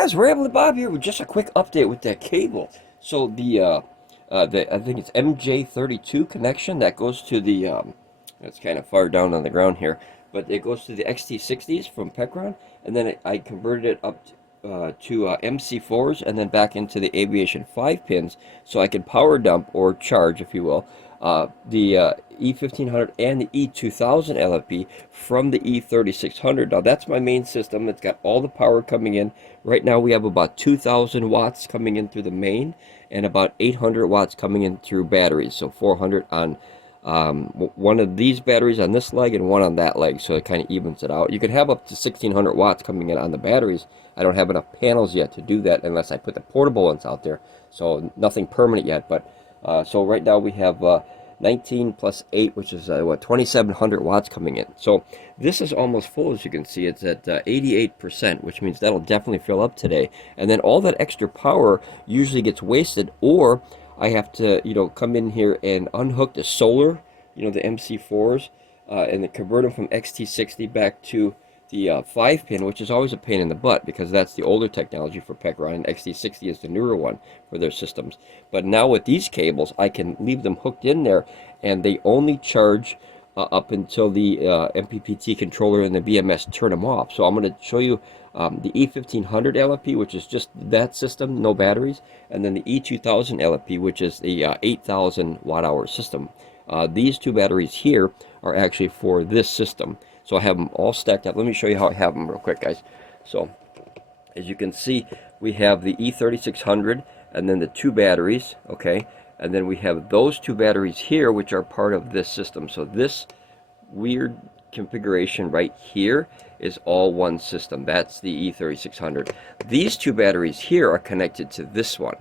guys, Ramblin Bob here with just a quick update with that cable. So I think it's MJ32 connection that goes to the it's kind of far down on the ground here, but it goes to the XT-60s from Pecron, and then I converted it up to MC4s and then back into the Aviation 5 pins, so I can power dump or charge, if you will, the E1500 and the E2000 LFP from the E3600. Now that's my main system. It's got all the power coming in. Right now we have about 2,000 watts coming in through the main and about 800 watts coming in through batteries. So 400 on one of these batteries on this leg and one on that leg, so it kind of evens it out. You can have up to 1,600 watts coming in on the batteries. I don't have enough panels yet to do that unless I put the portable ones out there, so nothing permanent yet. But so right now we have 19 plus 8, which is what, 2,700 watts coming in. So this is almost full, as you can see. It's at 88%, which means that'll definitely fill up today. And then all that extra power usually gets wasted, or I have to, come in here and unhook the solar, the MC4s, and then convert them from XT-60 back to the 5 pin, which is always a pain in the butt because that's the older technology for Pecron, and XT-60 is the newer one for their systems. But now with these cables, I can leave them hooked in there, and they only charge up until the MPPT controller and the BMS turn them off. So I'm going to show you the E1500 LFP, which is just that system, no batteries, and then the E2000 LFP, which is the 8,000 watt-hour system. These two batteries here are actually for this system. So I have them all stacked up. Let me show you how I have them real quick, guys. So as you can see, we have the E3600 and then the two batteries, okay? And then we have those two batteries here, which are part of this system. So this weird configuration right here is all one system. That's the E3600. These two batteries here are connected to this one,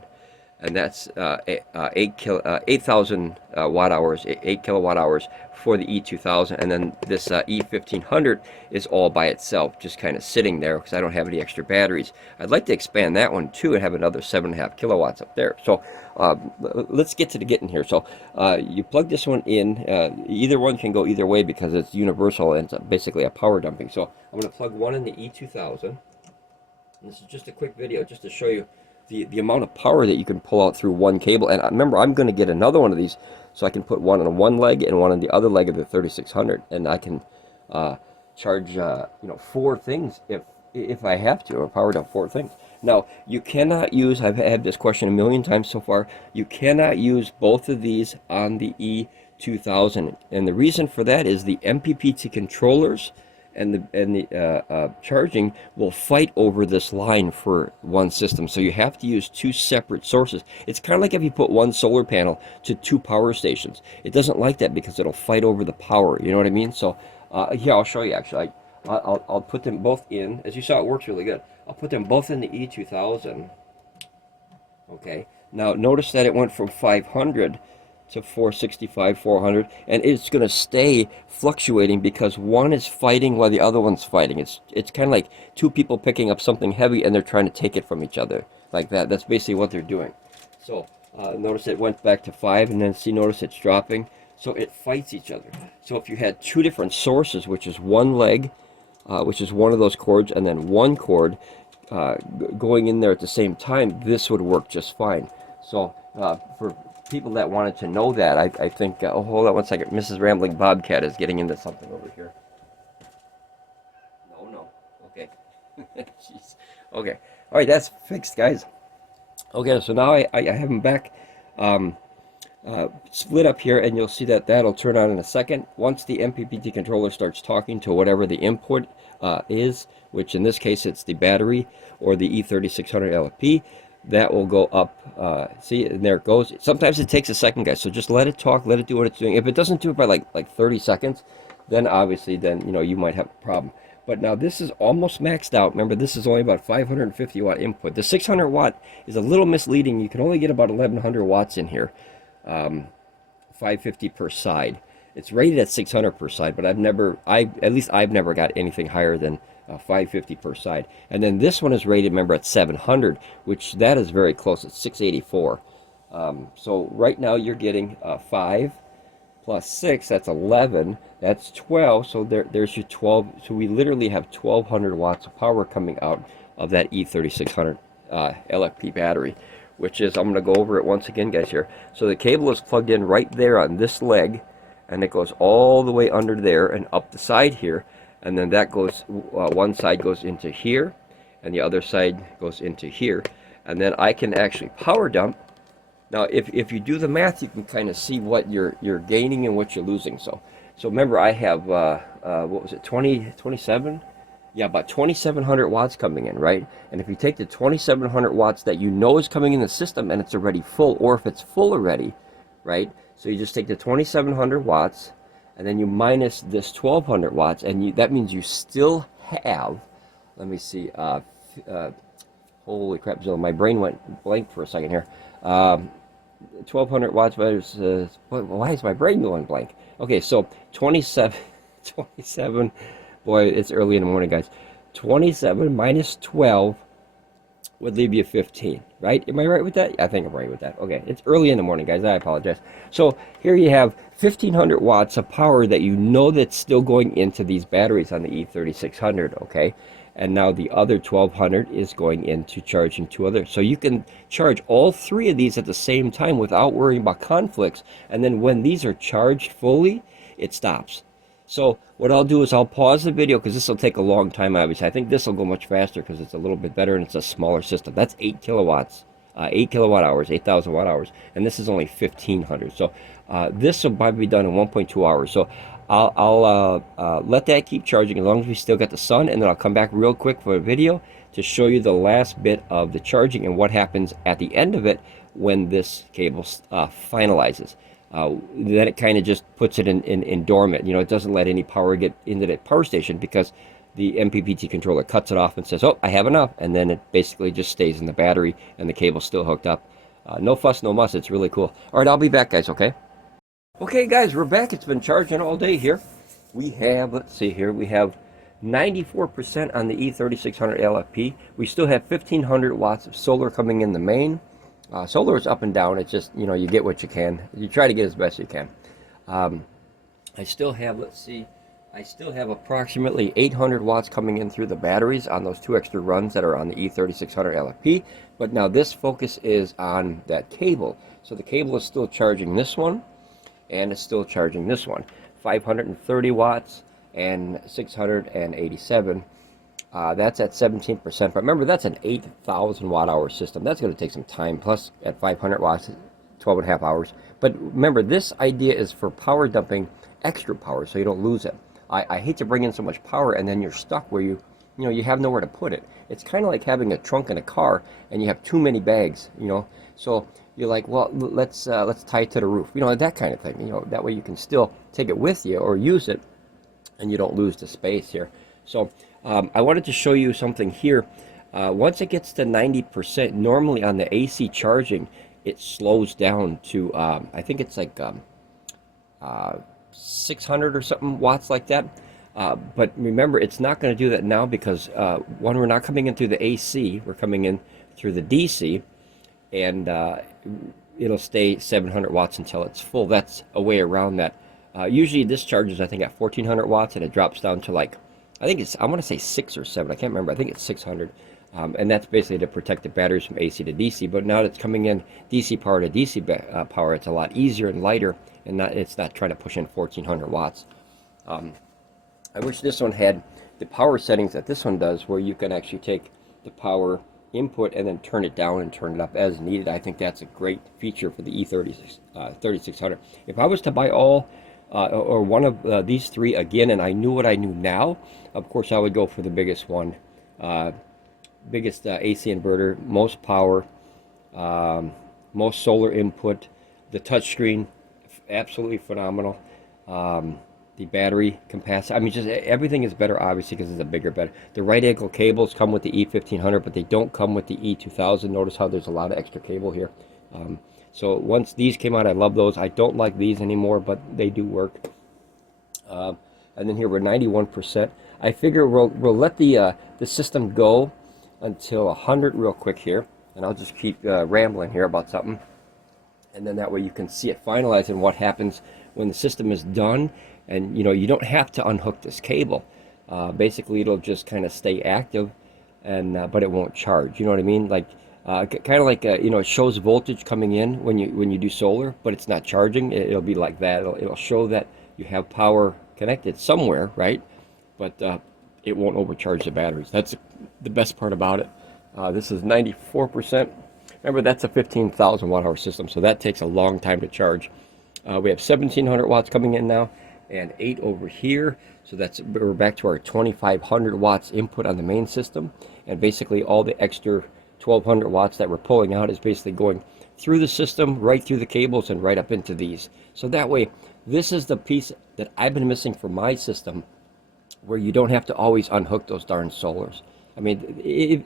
and that's 8,000 watt hours, 8 kilowatt hours for the E2000, and then this E1500 is all by itself, just kind of sitting there because I don't have any extra batteries. I'd like to expand that one too and have another 7.5 kilowatts up there. So let's get to the getting here. So you plug this one in. Either one can go either way because it's universal and it's basically a power dumping. So I'm going to plug one in the E2000. This is just a quick video just to show you the amount of power that you can pull out through one cable. And remember, I'm going to get another one of these so I can put one on one leg and one on the other leg of the 3600, and I can charge 4 things if I have to, or power down 4 things. Now you cannot use, I've had this question a million times so far, you cannot use both of these on the E2000, and the reason for that is the MPPT controllers and the charging will fight over this line for one system. So you have to use 2 separate sources. It's kind of like if you put one solar panel to 2 power stations. It doesn't like that because it'll fight over the power. You know what I mean? So here, I'll show you actually. I'll put them both in. As you saw, it works really good. I'll put them both in the E2000. Okay. Now notice that it went from 500 to 465, 400, and it's going to stay fluctuating because one is fighting while the other one's fighting. It's kind of like 2 people picking up something heavy and they're trying to take it from each other like that. That's basically what they're doing. So notice it went back to 5, and then notice it's dropping. So it fights each other. So if you had 2 different sources, which is one leg, which is one of those cords, and then one cord going in there at the same time, this would work just fine. So for people that wanted to know that, I think, oh, hold on one second, Mrs. Rambling Bobcat is getting into something over here. No, okay. Jeez. Okay, all right, that's fixed, guys. Okay, so now I have them back split up here, and you'll see that that'll turn on in a second. Once the MPPT controller starts talking to whatever the input is, which in this case it's the battery or the E3600 LFP, that will go up. See, and there it goes. Sometimes it takes a second, guys, so just let it talk, let it do what it's doing. If it doesn't do it by like 30 seconds, then obviously you might have a problem. But now this is almost maxed out. Remember, this is only about 550 watt input. The 600 watt is a little misleading. You can only get about 1100 watts in here, 550 per side. It's rated at 600 per side, but at least I've never got anything higher than 550 per side. And then this one is rated, remember, at 700, which that is very close. It's 684. So right now you're getting 5 plus 6, that's 11, that's 12. So there's your 12. So we literally have 1200 watts of power coming out of that E3600 LFP battery, which is, I'm going to go over it once again, guys, here. So the cable is plugged in right there on this leg, and it goes all the way under there and up the side here, and then that goes, one side goes into here, and the other side goes into here, and then I can actually power dump. Now, if you do the math, you can kind of see what you're gaining and what you're losing. So remember, I have what was it, 27? Yeah, about 2,700 watts coming in, right? And if you take the 2,700 watts that you know is coming in the system and it's already full, or if it's full already, right? So you just take the 2,700 watts, and then you minus this 1,200 watts, and that means you still have, let me see, holy crap, Zilla, my brain went blank for a second here. 1,200 watts, why is my brain going blank? Okay, so 27, boy, it's early in the morning, guys. 27 minus 12 would leave you 15, right? Am I right with that? I think I'm right with that. Okay, it's early in the morning, guys. I apologize. So here you have 1,500 watts of power that you know that's still going into these batteries on the E3600, okay? And now the other 1,200 is going into charging two others. So you can charge all three of these at the same time without worrying about conflicts. And then when these are charged fully, it stops. So what I'll do is I'll pause the video, because this will take a long time, obviously. I think this will go much faster because it's a little bit better and it's a smaller system. That's 8 kilowatts, 8 kilowatt hours, 8,000 watt hours. And this is only 1,500. So this will probably be done in 1.2 hours. So I'll let that keep charging as long as we still got the sun, and then I'll come back real quick for a video to show you the last bit of the charging and what happens at the end of it when this cable finalizes. Then it kind of just puts it in dormant. You know, it doesn't let any power get into the power station, because the MPPT controller cuts it off and says, oh, I have enough, and then it basically just stays in the battery and the cable's still hooked up. No fuss, no muss. It's really cool. All right, I'll be back, guys, okay? Okay, guys, we're back. It's been charging all day here. We have, let's see here, we have 94% on the E3600 LFP. We still have 1,500 watts of solar coming in the main. Solar is up and down. It's just, you know, you get what you can. You try to get as best you can. I still have, let's see, I still have approximately 800 watts coming in through the batteries on those two extra runs that are on the E3600 LFP. But now this focus is on that cable. So the cable is still charging this one, and it's still charging this one. 530 watts and 687. That's at 17%. But remember, that's an 8,000 watt hour system. That's going to take some time. Plus, at 500 watts, 12 and a half hours. But remember, this idea is for power dumping extra power, so you don't lose it. I hate to bring in so much power and then you're stuck where you have nowhere to put it. It's kind of like having a trunk in a car and you have too many bags, you know. So you're like, well, let's tie it to the roof, you know, that kind of thing. You know, that way you can still take it with you or use it, and you don't lose the space here. So I wanted to show you something here. Once it gets to 90%, normally on the AC charging, it slows down to I think it's like 600 or something watts, like that. But remember, it's not going to do that now, because one, we're not coming in through the AC, we're coming in through the DC, and it'll stay 700 watts until it's full. That's a way around that. Usually this charges, I think, at 1400 watts, and it drops down to, like, I think it's, I want to say 6 or 7, I can't remember, I think it's 600. And that's basically to protect the batteries from AC to DC. But now that it's coming in DC power to DC power, it's a lot easier and lighter, and it's not trying to push in 1400 watts. I wish this one had the power settings that this one does, where you can actually take the power input and then turn it down and turn it up as needed. I think that's a great feature for the E3600. If I was to buy all or one of these three again, and I knew what I knew now, of course I would go for the biggest one. Biggest AC inverter, most power, most solar input, the touchscreen, absolutely phenomenal. The battery capacity, I mean, just everything is better, obviously, because it's a bigger battery. The right angle cables come with the E1500, but they don't come with the E2000. Notice how there's a lot of extra cable here. So once these came out, I love those. I don't like these anymore, but they do work. And then here we're 91%. I figure we'll let the system go until 100 real quick here, and I'll just keep rambling here about something, and then that way you can see it finalize and what happens when the system is done. And you know, you don't have to unhook this cable. Basically, it'll just kind of stay active and but it won't charge. You know what I mean? Like kind of like you know, it shows voltage coming in when you do solar, but it's not charging. It'll be like that. It'll show that you have power connected somewhere, right? But it won't overcharge the batteries. That's the best part about it. This is 94%. Remember, that's a 15,000 watt hour system, so that takes a long time to charge. We have 1,700 watts coming in now, and 8 over here. So that's, we're back to our 2,500 watts input on the main system, and basically all the extra 1,200 watts that we're pulling out is basically going through the system, right through the cables, and right up into these. So that way, this is the piece that I've been missing for my system, where you don't have to always unhook those darn solars. I mean,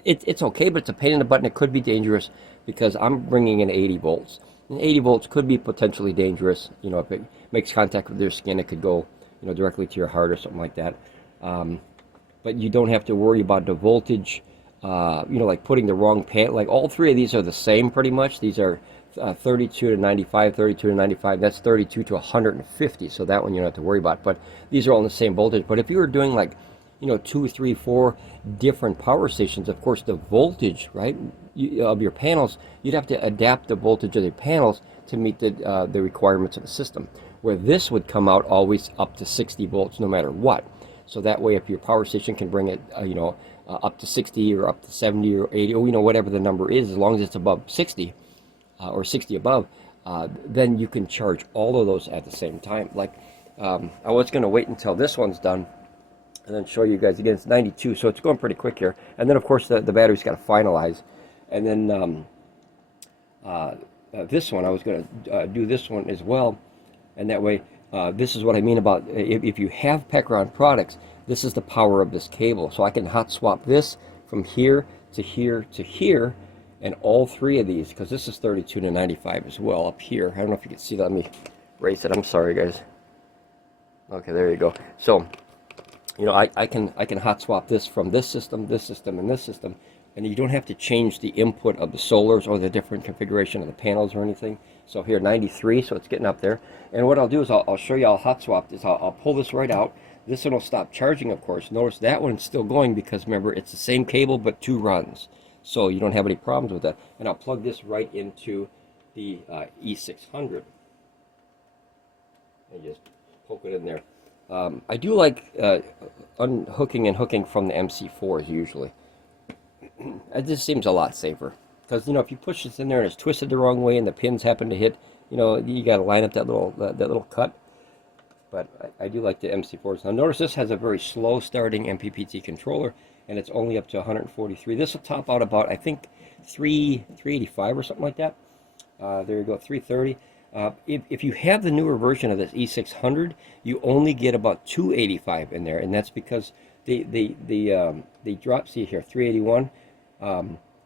it's okay, but it's a pain in the butt, and it could be dangerous because I'm bringing in 80 volts. And 80 volts could be potentially dangerous. You know, if it makes contact with your skin, it could go, you know, directly to your heart or something like that. But you don't have to worry about the voltage, you know, like putting the wrong panel. Like all three of these are the same pretty much. These are 32 to 95, 32 to 95. That's 32 to 150. So that one you don't have to worry about. But these are all in the same voltage. But if you were doing like, you know, 2, 3, 4 different power stations, of course the voltage, right, of your panels, you'd have to adapt the voltage of the panels to meet the requirements of the system, where this would come out always up to 60 volts no matter what. So that way, if your power station can bring it, you know, up to 60 or up to 70 or 80, or, you know, whatever the number is, as long as it's above 60 or 60 above, then you can charge all of those at the same time. Like, I was going to wait until this one's done and then show you guys again. It's 92, so it's going pretty quick here. And then, of course, the battery's got to finalize. And then this one, I was going to do this one as well. And that way, this is what I mean about if you have Pecron products, this is the power of this cable. So I can hot swap this from here to here to here, and all three of these, because this is 32 to 95 as well up here. I don't know if you can see that. Let me erase it. I'm sorry, guys. Okay, there you go. So, you know, I can hot swap this from this system, and this system, and you don't have to change the input of the solars or the different configuration of the panels or anything. So here, 93, so it's getting up there. And what I'll do is I'll show you, I'll hot swap this. I'll pull this right out. This one will stop charging, of course. Notice that one's still going because, remember, it's the same cable but 2 runs. So you don't have any problems with that. And I'll plug this right into the E600. And just poke it in there. I do like unhooking and hooking from the MC4s usually. It just seems a lot safer. Because, you know, if you push this in there and it's twisted the wrong way and the pins happen to hit, you know, you got to line up that little cut. But I do like the MC4s. Now notice this has a very slow starting MPPT controller, and it's only up to 143. This will top out about, I think, 385 or something like that. There you go, 330. If you have the newer version of this E600, you only get about 285 in there, and that's because they drop, see here, 381.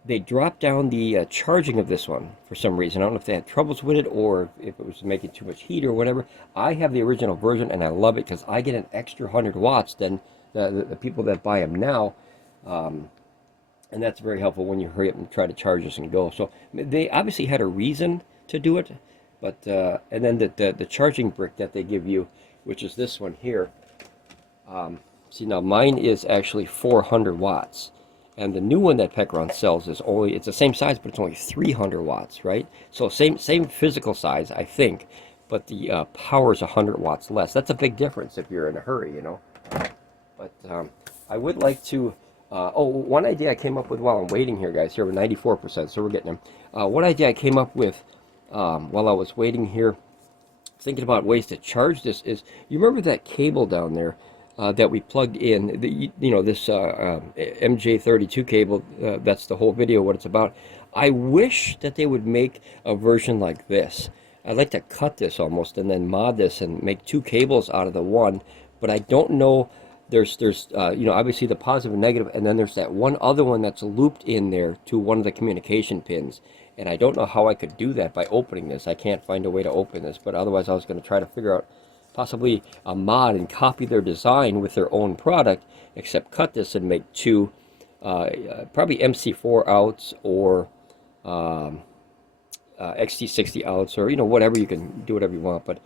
They dropped down the charging of this one for some reason. I don't know if they had troubles with it or if it was making too much heat or whatever. I have the original version, and I love it because I get an extra 100 watts than the people that buy them now. And that's very helpful when you hurry up and try to charge this and go. So they obviously had a reason to do it, but and then the charging brick that they give you, which is this one here. See, now mine is actually 400 watts. And the new one that Pecron sells is only, it's the same size, but it's only 300 watts, right? So same physical size, I think, but the power is 100 watts less. That's a big difference if you're in a hurry, you know. But I would like to, one idea I came up with while I'm waiting here, guys, here we're 94%, so we're getting them. One idea I came up with while I was waiting here, thinking about ways to charge this is, you remember that cable down there? That we plugged in, you know, this MJ32 cable, that's the whole video, what it's about. I wish that they would make a version like this. I'd like to cut this almost and then mod this and make 2 cables out of the one, but I don't know, there's you know, obviously the positive and negative, and then there's that one other one that's looped in there to one of the communication pins. And I don't know how I could do that by opening this. I can't find a way to open this, but otherwise I was going to try to figure out possibly a mod and copy their design with their own product, except cut this and make 2 probably MC4 outs or XT-60 outs, or, you know, whatever. You can do whatever you want, but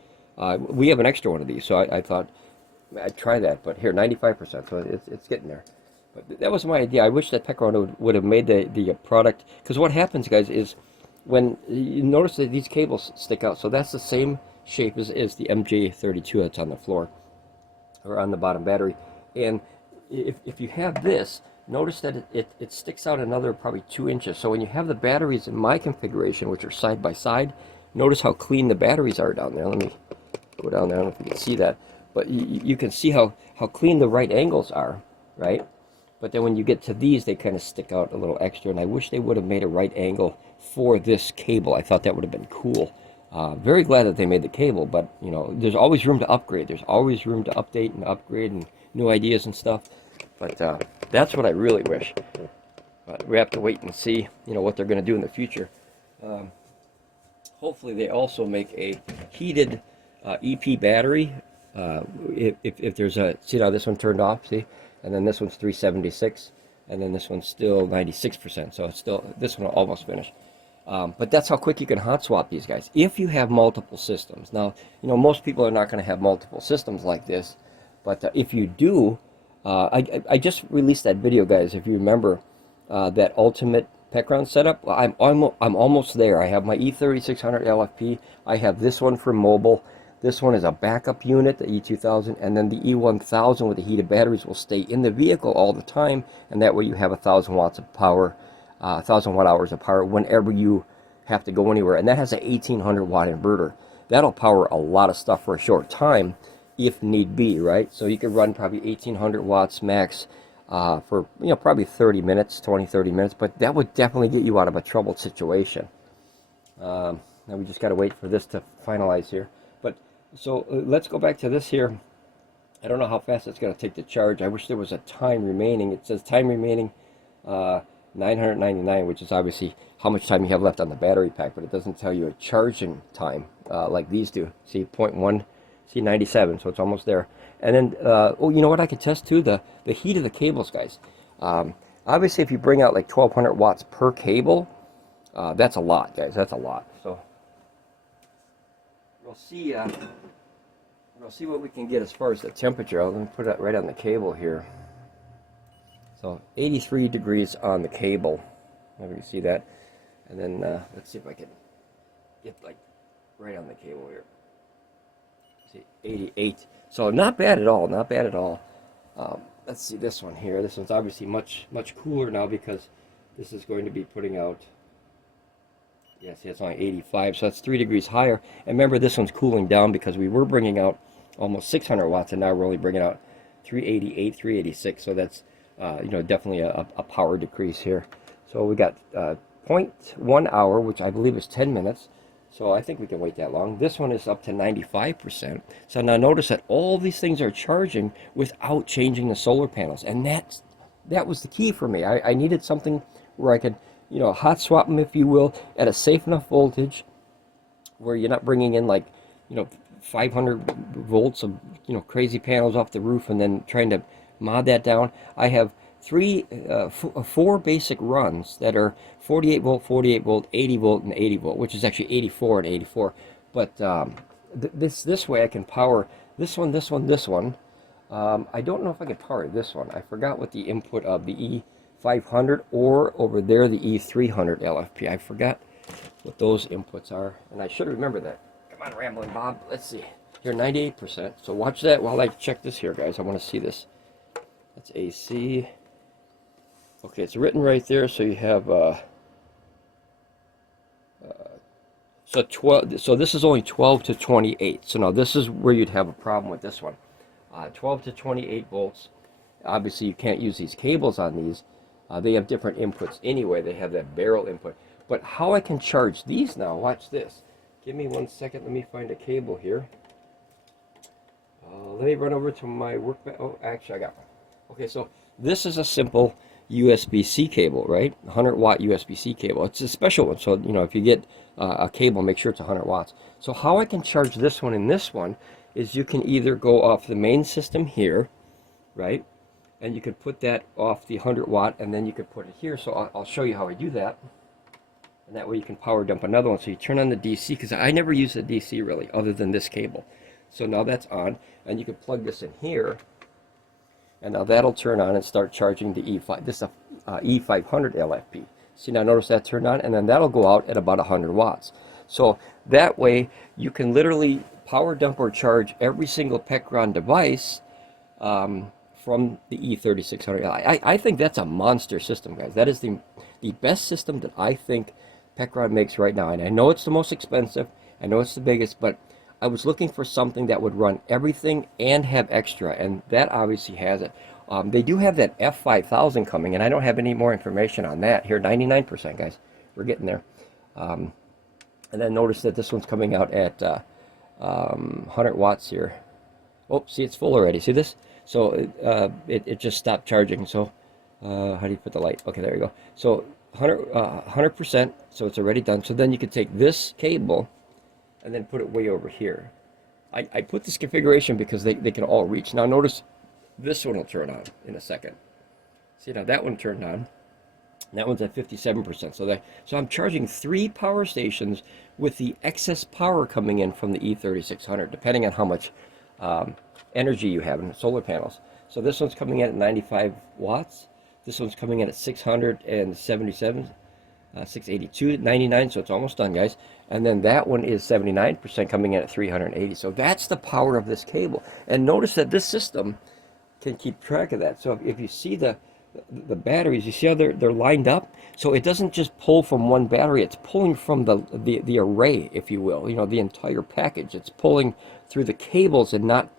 we have an extra one of these, so I thought I'd try that. But here, 95%, so it's getting there. But that was my idea. I wish that Pecron would have made the product, because what happens, guys, is when you notice that these cables stick out, so that's the same shape as the MJ32 that's on the floor or on the bottom battery. And if you have this, notice that it sticks out another probably 2 inches. So when you have the batteries in my configuration, which are side by side, notice how clean the batteries are down there. Let me go down there. I don't know if you can see that, but you can see how clean the right angles are, right? But then when you get to these, they kind of stick out a little extra, and I wish they would have made a right angle for this cable. I thought that would have been cool. Very glad that they made the cable, but you know, there's always room to upgrade. There's always room to update and upgrade and new ideas and stuff. But that's what I really wish. But we have to wait and see, you know, what they're going to do in the future. Hopefully, they also make a heated EP battery. If there's a, see how this one turned off, see? And then this one's 376, and then this one's still 96%. So it's still, this one will almost finish. But that's how quick you can hot swap these guys if you have multiple systems. Now, you know, most people are not going to have multiple systems like this, but if you do, I just released that video, guys. If you remember that ultimate Pecron setup, I'm almost there. I have my E3600 LFP. I have this one for mobile. This one is a backup unit, the E2000, and then the E1000 with the heated batteries will stay in the vehicle all the time, and that way you have 1,000 watts of power, 1,000 watt hours of power whenever you have to go anywhere. And that has an 1,800 watt inverter. That'll power a lot of stuff for a short time, if need be, right? So you could run probably 1,800 watts max for, you know, probably 30 minutes, 20, 30 minutes, but that would definitely get you out of a troubled situation. Now we just got to wait for this to finalize here. So let's go back to this here. I don't know how fast it's going to take to charge. I wish there was a time remaining. It says time remaining 999, which is obviously how much time you have left on the battery pack, but it doesn't tell you a charging time like these do. See, 0.1, see 97, so it's almost there. And then, oh, you know what I could test too? The heat of the cables, guys. Obviously, if you bring out like 1,200 watts per cable, that's a lot, guys. That's a lot. So we'll see what we can get as far as the temperature. Let me put it right on the cable here. So 83 degrees on the cable. Maybe you can see that. And then let's see if I can get like right on the cable here. See, 88. So not bad at all. Not bad at all. Let's see this one here. This one's obviously much cooler now because this is going to be putting out. Yeah, see, it's only 85, so that's 3 degrees higher. And remember, this one's cooling down because we were bringing out almost 600 watts, and now we're only bringing out 388, 386. So that's, you know, definitely a power decrease here. So we got 0.1 hour, which I believe is 10 minutes. So I think we can wait that long. This one is up to 95%. So now notice that all these things are charging without changing the solar panels. And that was the key for me. I needed something where I could, you know, hot swap them, if you will, at a safe enough voltage where you're not bringing in like, you know, 500 volts of, you know, crazy panels off the roof and then trying to mod that down. I have four basic runs that are 48 volt, 80 volt, and 80 volt, which is actually 84 and 84. But this way I can power this one, this one, this one. I don't know if I can power this one. I forgot what the input of the E500 or over there the E300 LFP. I forgot what those inputs are, and I should remember that. Come on, Ramblin Bob. Let's see. You're 98%. So watch that while I check this here, guys. I want to see this. That's AC. Okay, it's written right there. So you have so 12. So this is only 12 to 28. So now this is where you'd have a problem with this one. 12 to 28 volts. Obviously, you can't use these cables on these. They have different inputs anyway. They have that barrel input. But how I can charge these now? Watch this. Give me 1 second. Let me find a cable here. Let me run over to my workbench. Oh, actually, I got one. Okay, so this is a simple USB-C cable, right? 100 watt USB-C cable. It's a special one, so you know if you get a cable, make sure it's 100 watts. So how I can charge this one and this one is you can either go off the main system here, right? And you could put that off the 100 watt, and then you could put it here. So I'll show you how I do that. And that way you can power dump another one. So you turn on the DC, because I never use the DC really, other than this cable. So now that's on, and you can plug this in here. and now that'll turn on and start charging the E5. This is a E500 LFP. See, now notice that turned on, and then that'll go out at about 100 watts. So that way you can literally power dump or charge every single Pecron device from the E3600. I think that's a monster system, guys. That is the best system that I think Pecron makes right now. And I know it's the most expensive, I know it's the biggest, but I was looking for something that would run everything and have extra, and that obviously has it. They do have that F5000 coming, and I don't have any more information on that. Here, 99%, guys. We're getting there. And then notice that this one's coming out at 100 watts here. Oh, see, it's full already. See this? So it just stopped charging. So how do you put the light? Okay, there you go. So 100%, so it's already done. So then you could take this cable and then put it way over here. I put this configuration because they can all reach. Now notice this one will turn on in a second. See, now that one turned on. That one's at 57%. So I'm charging 3 power stations with the excess power coming in from the E3600, depending on how much energy you have in the solar panels. So this one's coming in at 95 watts. This one's coming in at 677, 682, 99. So it's almost done, guys. And then that one is 79% coming in at 380. So that's the power of this cable. And notice that this system can keep track of that. So if you see the batteries, you see how they're lined up? So it doesn't just pull from one battery, it's pulling from the array, if you will, the entire package. It's pulling through the cables and not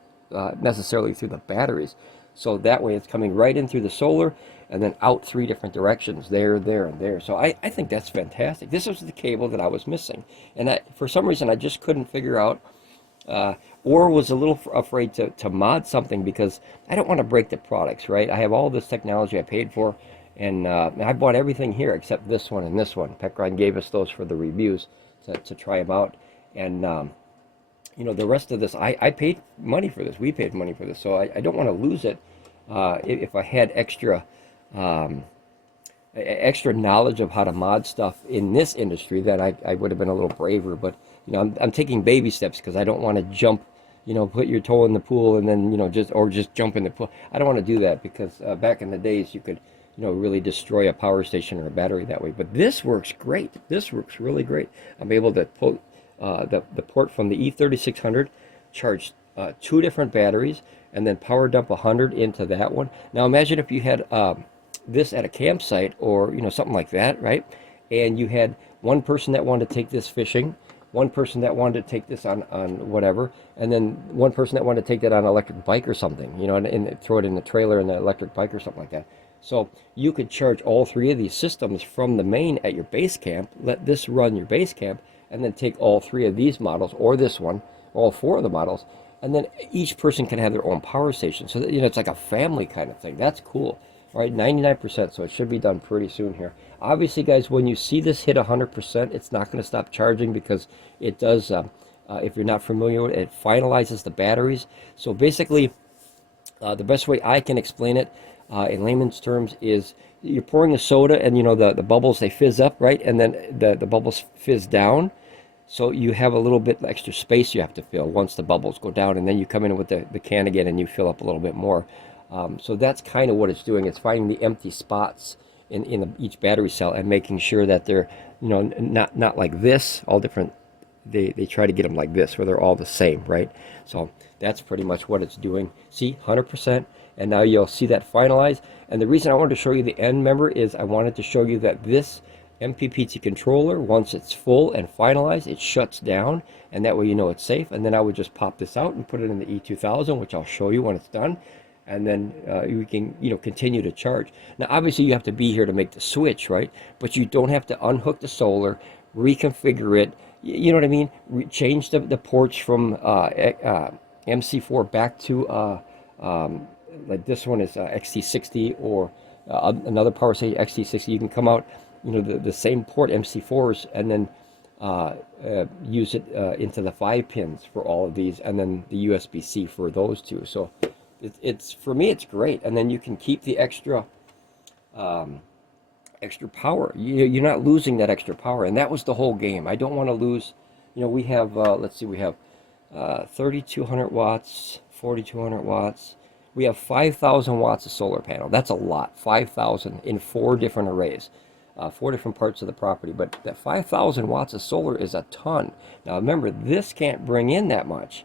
necessarily through the batteries. So that way it's coming right in through the solar and then out 3 different directions, there, there, and there. So I think that's fantastic. This was the cable that I was missing. And for some reason, I just couldn't figure out or was a little afraid to mod something because I don't want to break the products, right? I have all this technology I paid for, and I bought everything here except this one and this one. Pecron gave us those for the reviews to try them out, and the rest of this, I paid money for this. We paid money for this, so I don't want to lose it. If I had extra knowledge of how to mod stuff in this industry, then I would have been a little braver, but I'm taking baby steps because I don't want to jump, put your toe in the pool and then, just jump in the pool. I don't want to do that because back in the days you could, really destroy a power station or a battery that way. But this works great. This works really great. I'm able to pull the port from the E3600, charge 2 different batteries, and then power dump 100 into that one. Now imagine if you had this at a campsite or, something like that, right? And you had one person that wanted to take this fishing, one person that wanted to take this on whatever, and then one person that wanted to take that on an electric bike or something, and throw it in the trailer in the electric bike or something like that. So you could charge all 3 of these systems from the main at your base camp, let this run your base camp, and then take all 3 of these models, or this one, all 4 of the models, and then each person can have their own power station. So that, it's like a family kind of thing. That's cool. All right, 99%, so it should be done pretty soon here. Obviously, guys, when you see this hit 100%, it's not going to stop charging because it does, if you're not familiar with it, it finalizes the batteries. So basically, the best way I can explain it in layman's terms is you're pouring a soda and, the bubbles, they fizz up, right? And then the bubbles fizz down. So you have a little bit extra space you have to fill once the bubbles go down. And then you come in with the can again and you fill up a little bit more. So that's kind of what it's doing. It's finding the empty spots in each battery cell and making sure that they're, not like this, all different. They try to get them like this, where they're all the same, right? So that's pretty much what it's doing. See, 100%, and now you'll see that finalize. And the reason I wanted to show you the end, member, is I wanted to show you that this MPPT controller, once it's full and finalized, it shuts down, and that way it's safe. And then I would just pop this out and put it in the E2000, which I'll show you when it's done. And then we can, continue to charge. Now, obviously, you have to be here to make the switch, right? But you don't have to unhook the solar, reconfigure it. You know what I mean? Change the ports from MC4 back to like this one is XT-60 or another power station XT-60. You can come out, the same port MC4s and then use it into the 5 pins for all of these, and then the USB-C for those 2. So it's for me, it's great. And then you can keep the extra power. You're not losing that extra power, and that was the whole game. I don't want to lose. We have let's see, we have 3200 watts, 4200 watts. We have 5,000 watts of solar panel. That's a lot, 5,000 in 4 different arrays, 4 different parts of the property. But that 5,000 watts of solar is a ton. Now remember, this can't bring in that much.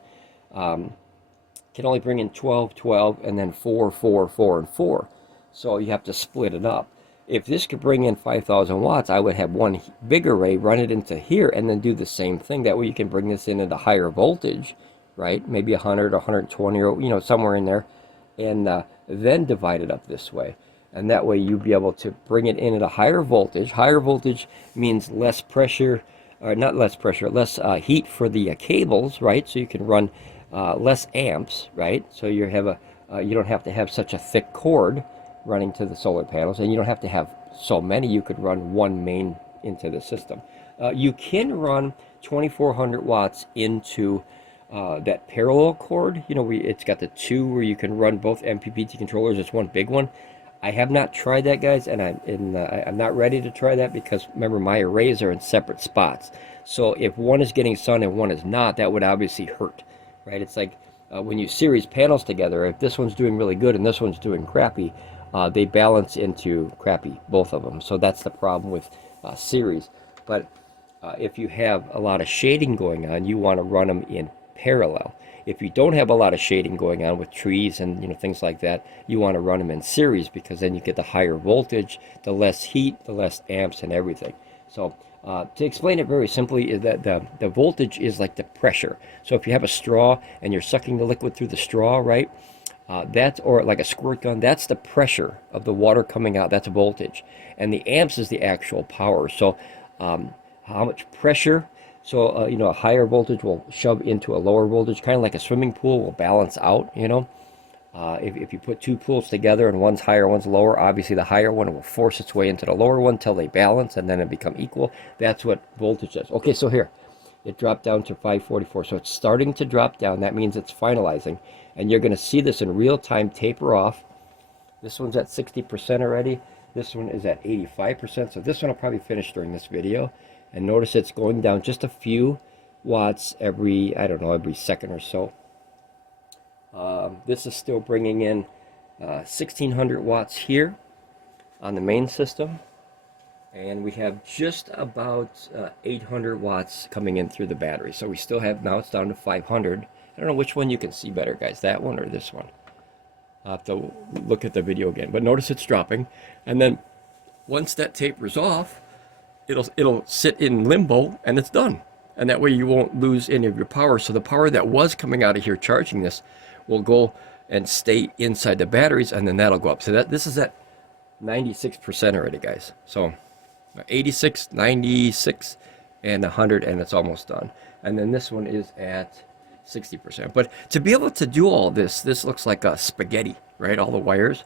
Can only bring in 12, 12, and then 4, 4, 4, and 4. So you have to split it up. If this could bring in 5,000 watts, I would have one big array, run it into here, and then do the same thing. That way you can bring this in at a higher voltage, right? Maybe 100 or 120 or, you know, somewhere in there, and then divide it up this way. And that way you'll be able to bring it in at a higher voltage. Higher voltage means less pressure, or not less pressure, less heat for the cables, right? So you can run less amps, right? So you have you don't have to have such a thick cord running to the solar panels, and you don't have to have so many. You could run one main into the system. You can run 2,400 watts into that parallel cord. You know, it's got the 2 where you can run both MPPT controllers. It's one big one. I have not tried that, guys, and I'm not ready to try that because, remember, my arrays are in separate spots. So if one is getting sun and one is not, that would obviously hurt, right? It's like when you series panels together, if this one's doing really good and this one's doing crappy, they balance into crappy, both of them. So that's the problem with series. But if you have a lot of shading going on, you want to run them in parallel. If you don't have a lot of shading going on with trees and, you know, things like that, you want to run them in series, because then you get the higher voltage, the less heat, the less amps and everything. So to explain it very simply, is that the voltage is like the pressure. So if you have a straw and you're sucking the liquid through the straw, right? That's, or like a squirt gun, that's the pressure of the water coming out. That's voltage. And the amps is the actual power. So how much pressure? So, you know, a higher voltage will shove into a lower voltage, kind of like a swimming pool will balance out, you know. If you put 2 pools together and one's higher, one's lower, obviously the higher one will force its way into the lower one until they balance, and then it become equal. That's what voltage is. Okay, so here, it dropped down to 544. So it's starting to drop down. That means it's finalizing. And you're going to see this in real time taper off. This one's at 60% already. This one is at 85%. So this one will probably finish during this video. And notice it's going down just a few watts every, I don't know, every second or so. This is still bringing in 1,600 watts here on the main system. And we have just about 800 watts coming in through the battery. So we still have, now it's down to 500. I don't know which one you can see better, guys, that one or this one. I'll have to look at the video again. But notice it's dropping. And then once that tapers off, it'll sit in limbo and it's done. And that way you won't lose any of your power. So the power that was coming out of here charging this will go and stay inside the batteries, and then that'll go up. So this is at 96% already, guys. So 86, 96, and 100, and it's almost done. And then this one is at 60%. But to be able to do all this looks like a spaghetti, right? All the wires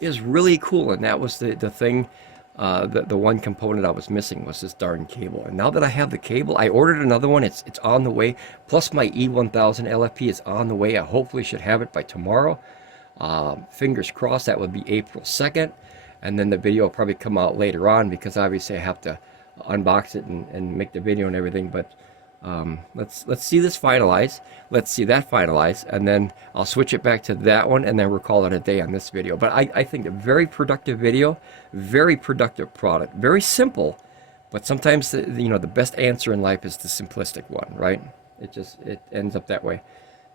is really cool. And that was the thing. The one component I was missing was this darn cable. And now that I have the cable, I ordered another one. It's on the way. Plus my E1000 LFP is on the way. I hopefully should have it by tomorrow. Fingers crossed, that would be April 2nd. And then the video will probably come out later on, because obviously I have to unbox it and make the video and everything. But let's see this finalize. Let's see that finalize, and then I'll switch it back to that one, and then we'll call it a day on this video. But I think a very productive video, very productive product, very simple, but sometimes the best answer in life is the simplistic one, right? It ends up that way.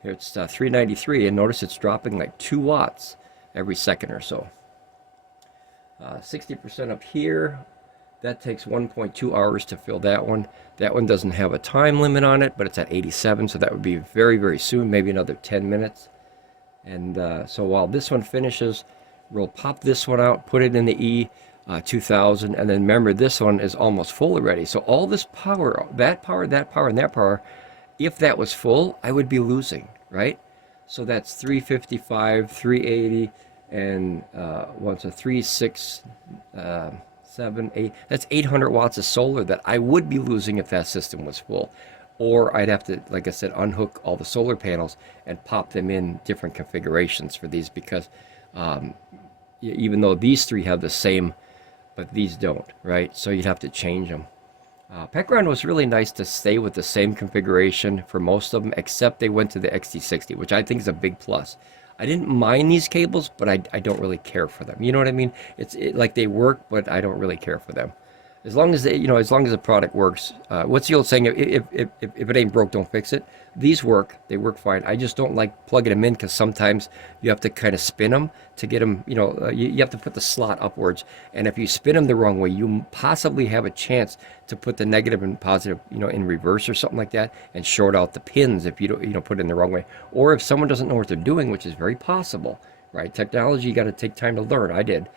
Here it's 393, and notice it's dropping like 2 watts every second or so. 60% up here. That takes 1.2 hours to fill that one. That one doesn't have a time limit on it, but it's at 87, so that would be very, very soon, maybe another 10 minutes. And so while this one finishes, we'll pop this one out, put it in the E2000, and then remember, this one is almost full already. So all this power, that power, that power, and that power, if that was full, I would be losing, right? So that's 355, 380, and what's a 3, 6, 7, 8, that's 800 watts of solar that I would be losing if that system was full. Or I'd have to, like I said, unhook all the solar panels and pop them in different configurations for these, because even though these 3 have the same, but these don't, right? So you'd have to change them. Pecron was really nice to stay with the same configuration for most of them, except they went to the XT-60, which I think is a big plus. I didn't mind these cables, but I don't really care for them. You know what I mean? Like they work, but I don't really care for them. As long as as long as the product works. What's the old saying? If it ain't broke, don't fix it. These work. They work fine. I just don't like plugging them in because sometimes you have to kind of spin them to get them. You have to put the slot upwards, and if you spin them the wrong way, you possibly have a chance to put the negative and positive, in reverse or something like that, and short out the pins if you don't, put it in the wrong way, or if someone doesn't know what they're doing, which is very possible, right? Technology, you got to take time to learn. I did.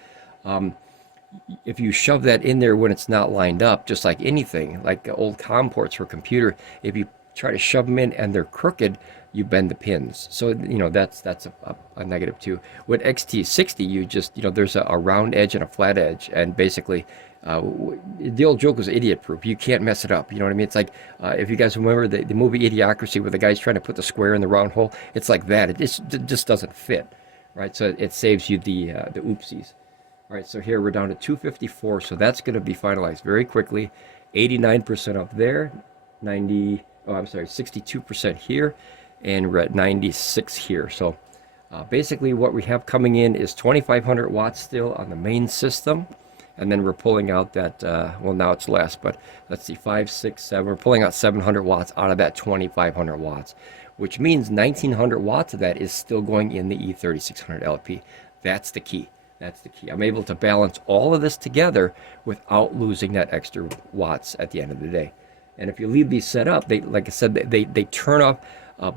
If you shove that in there when it's not lined up, just like anything, like old COM ports for computer, if you try to shove them in and they're crooked, you bend the pins. So, that's a negative too. With XT-60, you just, there's a round edge and a flat edge. And basically, the old joke was idiot proof. You can't mess it up. You know what I mean? It's like, if you guys remember the movie Idiocracy where the guy's trying to put the square in the round hole, it's like that. It just doesn't fit, right? So it saves you the oopsies. All right, so here we're down to 254, so that's going to be finalized very quickly. 89% up there, 62% here, and we're at 96 here. So basically what we have coming in is 2,500 watts still on the main system, and then we're pulling out that, well, now it's less, but let's see, 5, 6, 7, we're pulling out 700 watts out of that 2,500 watts, which means 1,900 watts of that is still going in the E3600 LP. That's the key. That's the key. I'm able to balance all of this together without losing that extra watts at the end of the day. And if you leave these set up, like I said, they turn off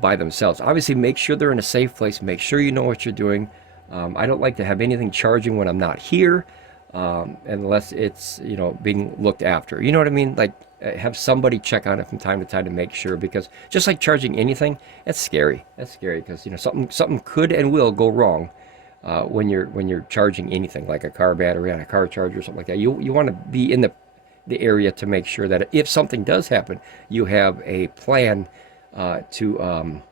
by themselves. Obviously, make sure they're in a safe place. Make sure you know what you're doing. I don't like to have anything charging when I'm not here, unless it's being looked after. You know what I mean? Like have somebody check on it from time to time to make sure, because just like charging anything, that's scary. That's scary because something could and will go wrong. When you're charging anything like a car battery on a car charger or something like that, you want to be in the area to make sure that if something does happen, you have a plan to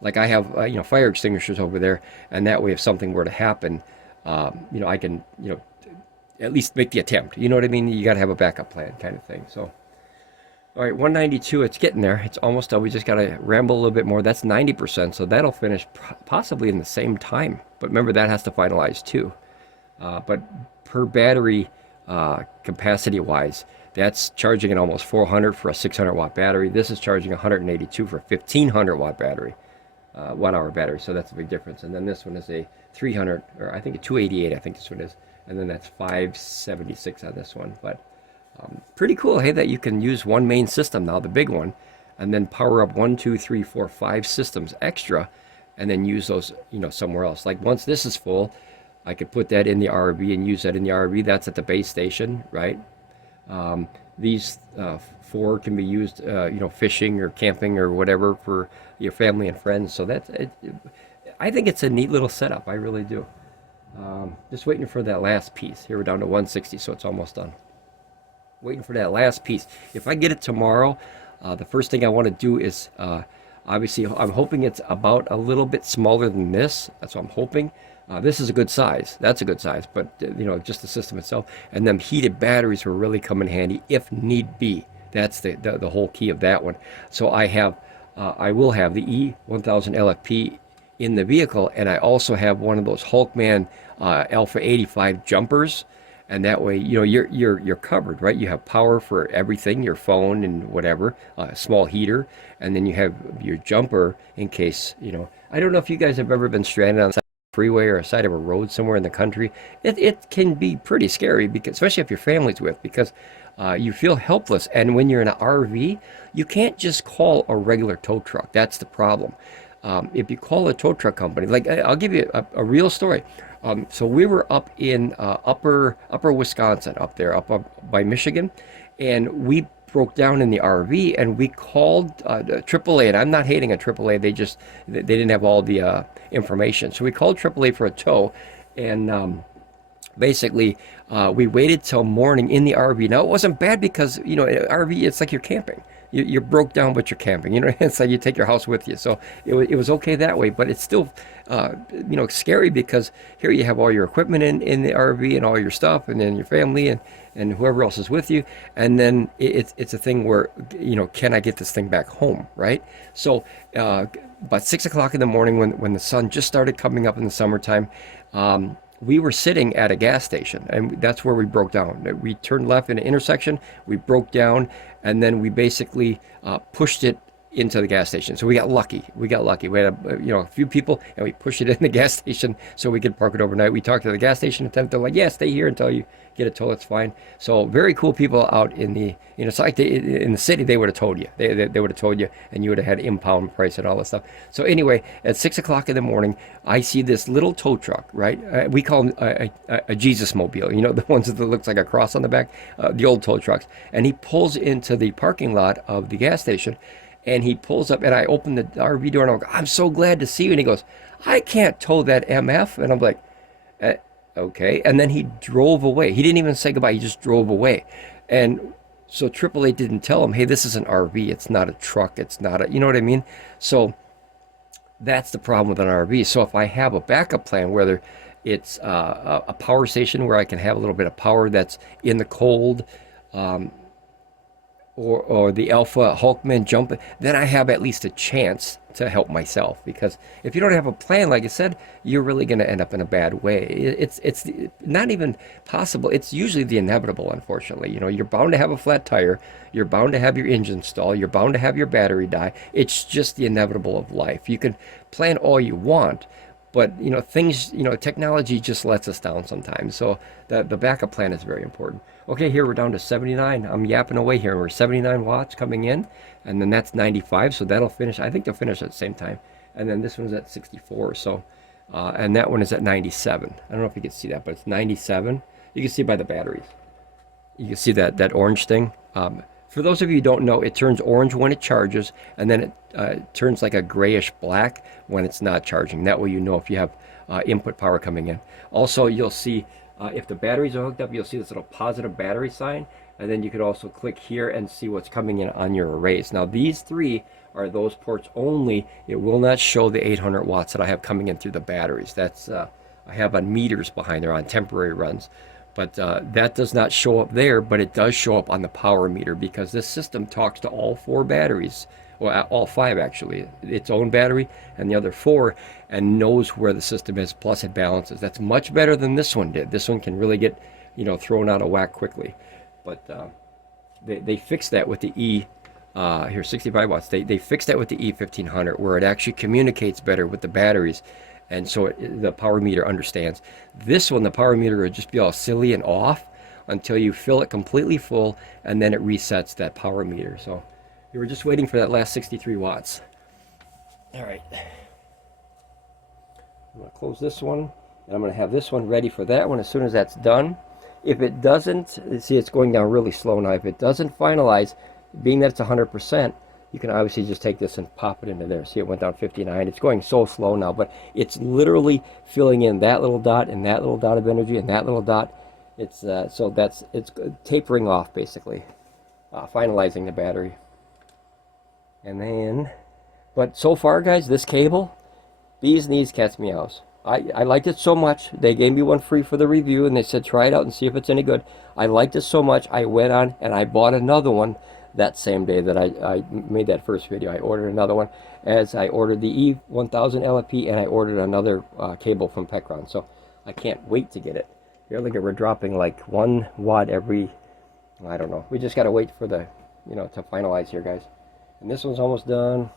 like I have fire extinguishers over there, and that way if something were to happen, I can at least make the attempt. You know what I mean? You got to have a backup plan kind of thing. So. All right, 192, it's getting there. It's almost done. We just got to ramble a little bit more. That's 90%, so that'll finish possibly in the same time. But remember, that has to finalize too. But per battery capacity-wise, that's charging at almost 400 for a 600-watt battery. This is charging 182 for a 1,500-watt battery, watt-hour battery, so that's a big difference. And then this one is a 300, or I think a 288, I think this one is. And then that's 576 on this one. But pretty cool, hey, that you can use one main system now, the big one, and then power up 1, 2, 3, 4, 5 systems extra, and then use those, somewhere else. Like once this is full, I could put that in the RV and use that in the RV. That's at the base station, right? These 4 can be used, fishing or camping or whatever for your family and friends. So that's it. I think it's a neat little setup. I really do. Just waiting for that last piece. Here we're down to 160, so it's almost done. Waiting for that last piece. If I get it tomorrow, the first thing I want to do is, obviously, I'm hoping it's about a little bit smaller than this. That's what I'm hoping. This is a good size. That's a good size. But, just the system itself. And them heated batteries will really come in handy if need be. That's the whole key of that one. So I will have the E1000 LFP in the vehicle, and I also have one of those Hulkman Alpha 85 jumpers. And that way, you're covered, right? You have power for everything, your phone and whatever, a small heater, and then you have your jumper in case, I don't know if you guys have ever been stranded on the side of a freeway or a side of a road somewhere in the country. It can be pretty scary, because especially if your family's with, because you feel helpless. And when you're in an RV, you can't just call a regular tow truck. That's the problem. If you call a tow truck company, like I'll give you a real story. So we were up in upper Wisconsin, up by Michigan, and we broke down in the RV, and we called AAA. And I'm not hating on AAA; they didn't have all the information. So we called AAA for a tow, and basically we waited till morning in the RV. Now it wasn't bad because RV, it's like you're camping. You're broke down, but you're camping. It's like you take your house with you. So it was okay that way, but it's still, scary, because here you have all your equipment in the RV and all your stuff, and then your family and whoever else is with you. And then it's a thing where, can I get this thing back home, right? So about 6 o'clock in the morning, when the sun just started coming up in the summertime, we were sitting at a gas station, and that's where we broke down. We turned left in an intersection, we broke down, and then we basically pushed it into the gas station. So we got lucky. We had a few people, and we pushed it in the gas station so we could park it overnight. We talked to the gas station attendant. They're like, yeah, stay here until you get a toll. It's fine. So very cool people out in the, it's like in the city, they would have told you. They would have told you, and you would have had impound price and all that stuff. So anyway, at 6 o'clock in the morning, I see this little tow truck, right? We call them a Jesus mobile, the ones that looks like a cross on the back, the old tow trucks. And he pulls into the parking lot of the gas station, and he pulls up, and I open the RV door, and I'm like, I'm so glad to see you. And he goes, I can't tow that MF. And I'm like, okay. And then he drove away. He didn't even say goodbye. He just drove away. And so AAA didn't tell him, hey, this is an RV. It's not a truck. It's not a, you know what I mean? So that's the problem with an RV. So if I have a backup plan, whether it's a power station where I can have a little bit of power that's in the cold, or the Alpha Hulkman jump, then I have at least a chance to help myself. Because if you don't have a plan, like I said, you're really going to end up in a bad way. It's not even possible. It's usually the inevitable, unfortunately. You're bound to have a flat tire. You're bound to have your engine stall. You're bound to have your battery die. It's just the inevitable of life. You can plan all you want, but things, technology just lets us down sometimes. So the backup plan is very important. Okay, here we're down to 79. I'm yapping away here. We're 79 watts coming in, and then that's 95. So that'll finish. I think they'll finish at the same time. And then this one's at 64. So, and that one is at 97. I don't know if you can see that, but it's 97. You can see by the batteries. You can see that orange thing. For those of you who don't know, it turns orange when it charges, and then it turns like a grayish black when it's not charging. That way you know if you have input power coming in. Also, you'll see if the batteries are hooked up, you'll see this little positive battery sign, and then you could also click here and see what's coming in on your arrays. Now these three are those ports only. It will not show the 800 watts that I have coming in through the batteries. That's I have on meters behind there on temporary runs. But that does not show up there, but it does show up on the power meter, because this system talks to all four batteries, well, all five actually, its own battery and the other four, and knows where the system is, plus it balances. That's much better than this one did. This one can really get, thrown out of whack quickly. But they fixed that with the here 65 watts. They fixed that with the E1500, where it actually communicates better with the batteries. And so the power meter understands. This one, the power meter would just be all silly and off until you fill it completely full, and then it resets that power meter. So we were just waiting for that last 63 watts. All right. I'm going to close this one, and I'm going to have this one ready for that one as soon as that's done. If it doesn't, see, it's going down really slow now. If it doesn't finalize, being that it's 100%, you can obviously just take this and pop it into there. See, it went down 59. It's going so slow now, but it's literally filling in that little dot and that little dot of energy and that little dot. It's so it's tapering off, basically, finalizing the battery. And then, but so far, guys, this cable, bees knees, cats meows. I liked it so much. They gave me one free for the review, and they said try it out and see if it's any good. I liked it so much, I went on and I bought another one that same day that I made that first video. I ordered another one, as I ordered the E1000 LFP, and I ordered another cable from Pecron. So I can't wait to get it. Here, look at, we're dropping like 1 watt every, I don't know. We just got to wait for the, to finalize here, guys. And this one's almost done.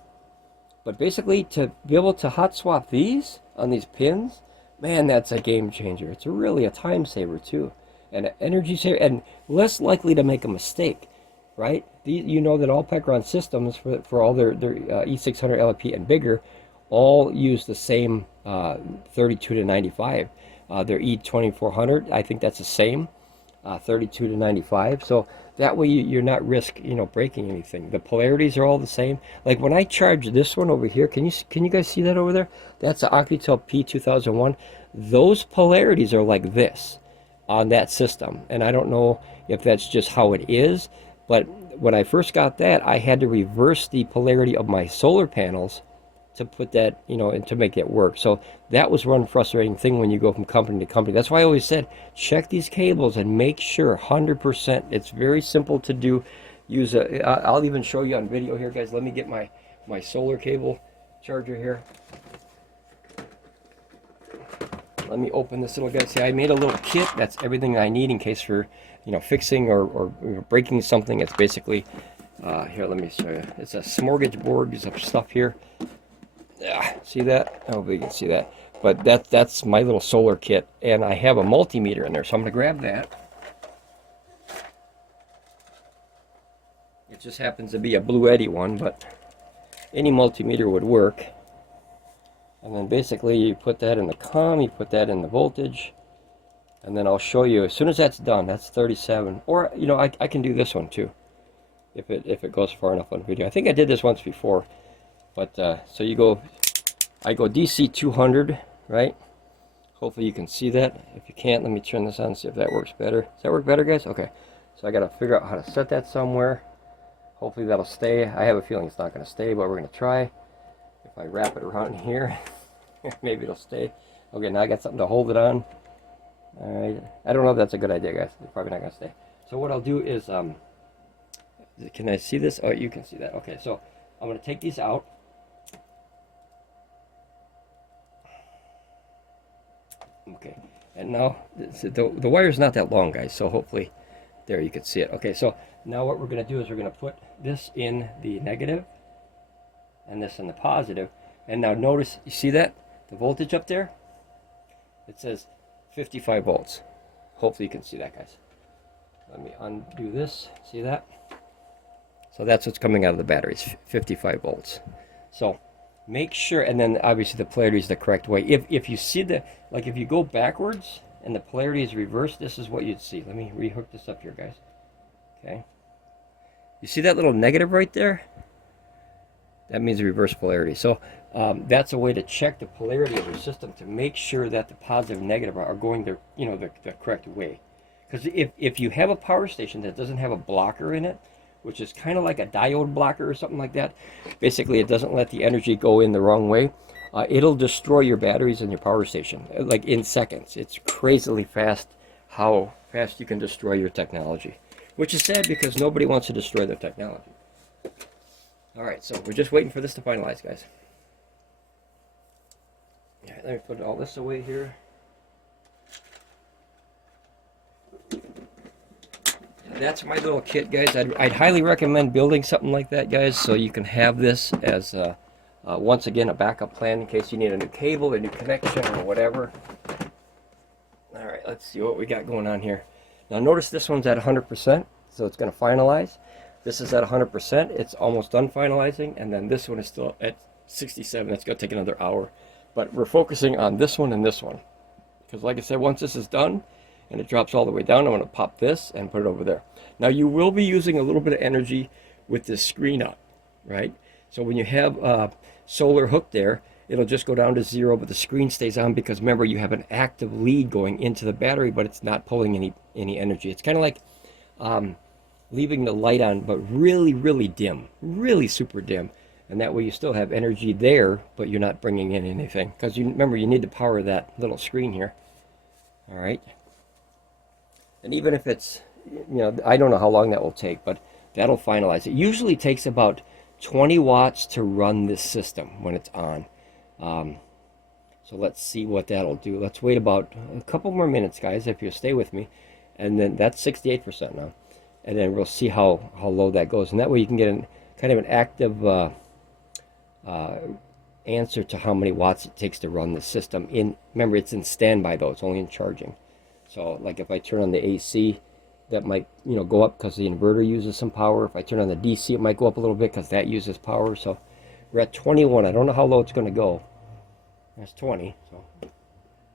But basically, to be able to hot swap these on these pins, man, that's a game changer. It's really a time saver too, and an energy saver, and less likely to make a mistake, right? You know that all Pecron systems for all their E600 LFP and bigger all use the same 32 to 95. Their E2400, I think that's the same, 32 to 95. So that way you're not breaking anything. The polarities are all the same. Like when I charge this one over here, can you guys see that over there? That's the Oukitel P2001. Those polarities are like this on that system, and I don't know if that's just how it is, but when I first got that, I had to reverse the polarity of my solar panels to put that, and to make it work. So that was one frustrating thing when you go from company to company. That's why I always said, check these cables and make sure 100%. It's very simple to do. I'll even show you on video here, guys. Let me get my solar cable. charger here. Let me open this little guy. See, I made a little kit. That's everything I need in case for, you know, fixing or breaking something. It's basically, here, let me show you. It's a smorgasbord of stuff here. See that? I hope you can see that. But that's my little solar kit. And I have a multimeter in there, so I'm going to grab that. It just happens to be a Bluetti one, but any multimeter would work. And then basically you put that in the comm, you put that in the voltage, and then I'll show you as soon as that's done. That's 37. Or, you know, I can do this one too, if it goes far enough on video. I think I did this once before, but so you go, I go DC 200, right? Hopefully you can see that. If you can't, let me turn this on and see if that works better. Does that work better, guys? Okay. So I got to figure out how to set that somewhere. Hopefully that'll stay. I have a feeling it's not going to stay, but we're going to try. If I wrap it around here, maybe it'll stay. Okay, now I got something to hold it on. Alright, I don't know if that's a good idea, guys. It's probably not going to stay. So what I'll do is, can I see this? Oh, you can see that. Okay, so I'm going to take these out. Okay, and now the wire's not that long, guys, so hopefully there you can see it. Okay, so now what we're going to do is we're going to put this in the negative and this in the positive. And now notice, you see that? The voltage up there? It says 55 volts. Hopefully you can see that, guys. Let me undo this. See that? So that's what's coming out of the batteries, 55 volts. So make sure, and then obviously the polarity is the correct way. If you see the, like if you go backwards and the polarity is reversed, this is what you'd see. Let me rehook this up here, guys. Okay. You see that little negative right there? That means reverse polarity. So that's a way to check the polarity of your system to make sure that the positive and negative are going the, you know, the correct way. Because if you have a power station that doesn't have a blocker in it, which is kind of like a diode blocker or something like that, basically it doesn't let the energy go in the wrong way, it'll destroy your batteries and your power station like in seconds. It's crazily fast how fast you can destroy your technology, which is sad because nobody wants to destroy their technology. Alright, so we're just waiting for this to finalize, guys. Alright, let me put all this away here. That's my little kit, guys. I'd highly recommend building something like that, guys, so you can have this as, once again, a backup plan in case you need a new cable, a new connection, or whatever. Alright, let's see what we got going on here. Now notice this one's at 100%, so it's going to finalize. This is at 100%. It's almost done finalizing. And then this one is still at 67. It's going to take another hour. But we're focusing on this one and this one. Because like I said, once this is done and it drops all the way down, I'm going to pop this and put it over there. Now you will be using a little bit of energy with this screen up, right? So when you have solar hooked there, it'll just go down to 0, but the screen stays on because remember you have an active lead going into the battery, but it's not pulling any energy. It's kind of like leaving the light on, but really, really dim, really super dim. And that way you still have energy there, but you're not bringing in anything. Because you remember, you need to power that little screen here. All right. And even if it's, you know, I don't know how long that will take, but that'll finalize. It usually takes about 20 watts to run this system when it's on. So let's see what that'll do. Let's wait about a couple more minutes, guys, if you'll stay with me. And then that's 68% now. And then we'll see how low that goes. And that way you can get kind of an active answer to how many watts it takes to run the system. Remember, it's in standby though. It's only in charging. So like if I turn on the AC, that might, you know, go up because the inverter uses some power. If I turn on the DC, it might go up a little bit because that uses power. So we're at 21. I don't know how low it's going to go. That's 20. So,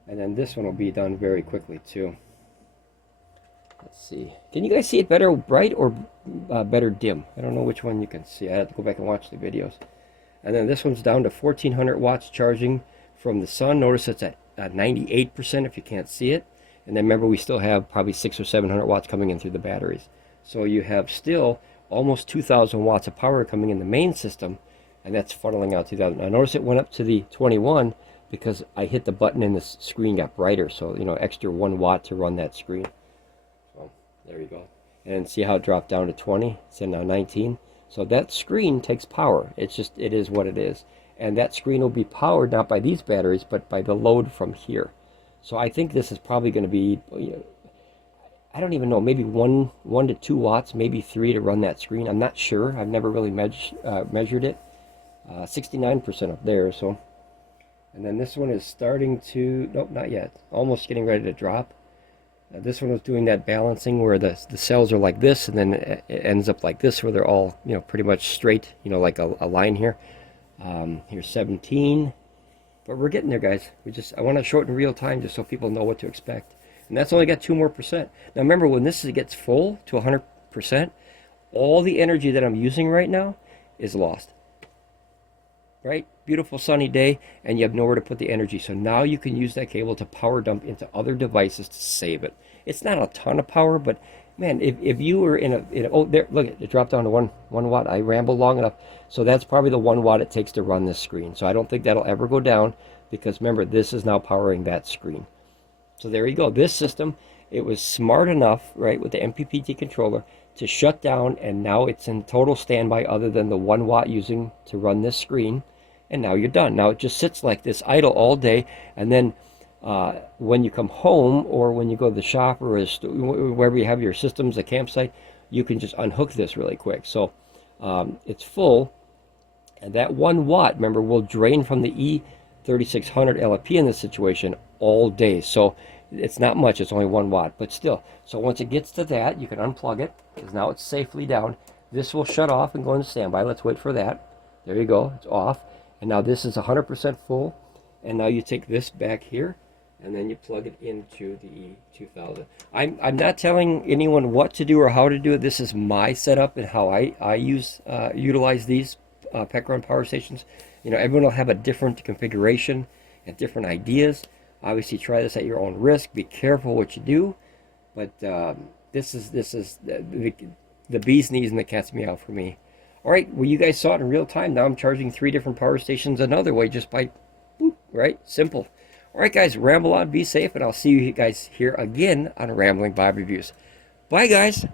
and then this one will be done very quickly too. Let's see. Can you guys see it better bright or better dim? I don't know which one you can see. I have to go back and watch the videos. And then this one's down to 1400 watts charging from the sun. Notice it's at 98% if you can't see it. And then remember, we still have probably 600 or 700 watts coming in through the batteries. So you have still almost 2,000 watts of power coming in the main system, and that's funneling out 2,000. Now notice it went up to the 21 because I hit the button and the screen got brighter. So, you know, extra 1 watt to run that screen. So there you go. And see how it dropped down to 20? It's in now 19. So that screen takes power. It's just, it is what it is. and that screen will be powered not by these batteries, but by the load from here. So I think this is probably going to be, I don't even know, maybe 1 to 2 watts, maybe 3 to run that screen. I'm not sure. I've never really measured it. 69% up there. So, and then this one is starting to, nope, not yet. Almost getting ready to drop. This one was doing that balancing where the cells are like this, and then it ends up like this, where they're all, pretty much straight, like a line here. Here's 17, but we're getting there, guys. I want to show it in real time just so people know what to expect. And that's only got 2 more percent. Now remember, when this gets full to 100%, all the energy that I'm using right now is lost. Right? Beautiful sunny day, and you have nowhere to put the energy. So now you can use that cable to power dump into other devices to save it. It's not a ton of power, but man, if you were in a oh, there, look, it dropped down to 1 watt. I rambled long enough. So that's probably the 1 watt it takes to run this screen. So I don't think that'll ever go down, because remember, this is now powering that screen. So there you go. This system, it was smart enough, right, with the MPPT controller to shut down, and now it's in total standby other than the 1 watt using to run this screen. And now you're done. Now it just sits like this idle all day, and then when you come home, or when you go to the shop, or wherever you have your systems, a campsite, you can just unhook this really quick. So it's full, and that 1 watt, remember, will drain from the E3600 LFP in this situation all day. So it's not much, it's only 1 watt, but still. So once it gets to that, you can unplug it, because now it's safely down. This will shut off and go into standby. Let's wait for that. There you go, it's off. And now this is 100% full, and now you take this back here, and then you plug it into the E2000. I'm not telling anyone what to do or how to do it. This is my setup and how I utilize these Pecron power stations. Everyone will have a different configuration and different ideas. Obviously, try this at your own risk. Be careful what you do, but this is the bee's knees and the cat's meow for me. All right, well, you guys saw it in real time. Now I'm charging 3 different power stations another way, just by boop, right? Simple. All right, guys, ramble on, be safe, and I'll see you guys here again on Ramblin Bob Reviews. Bye, guys.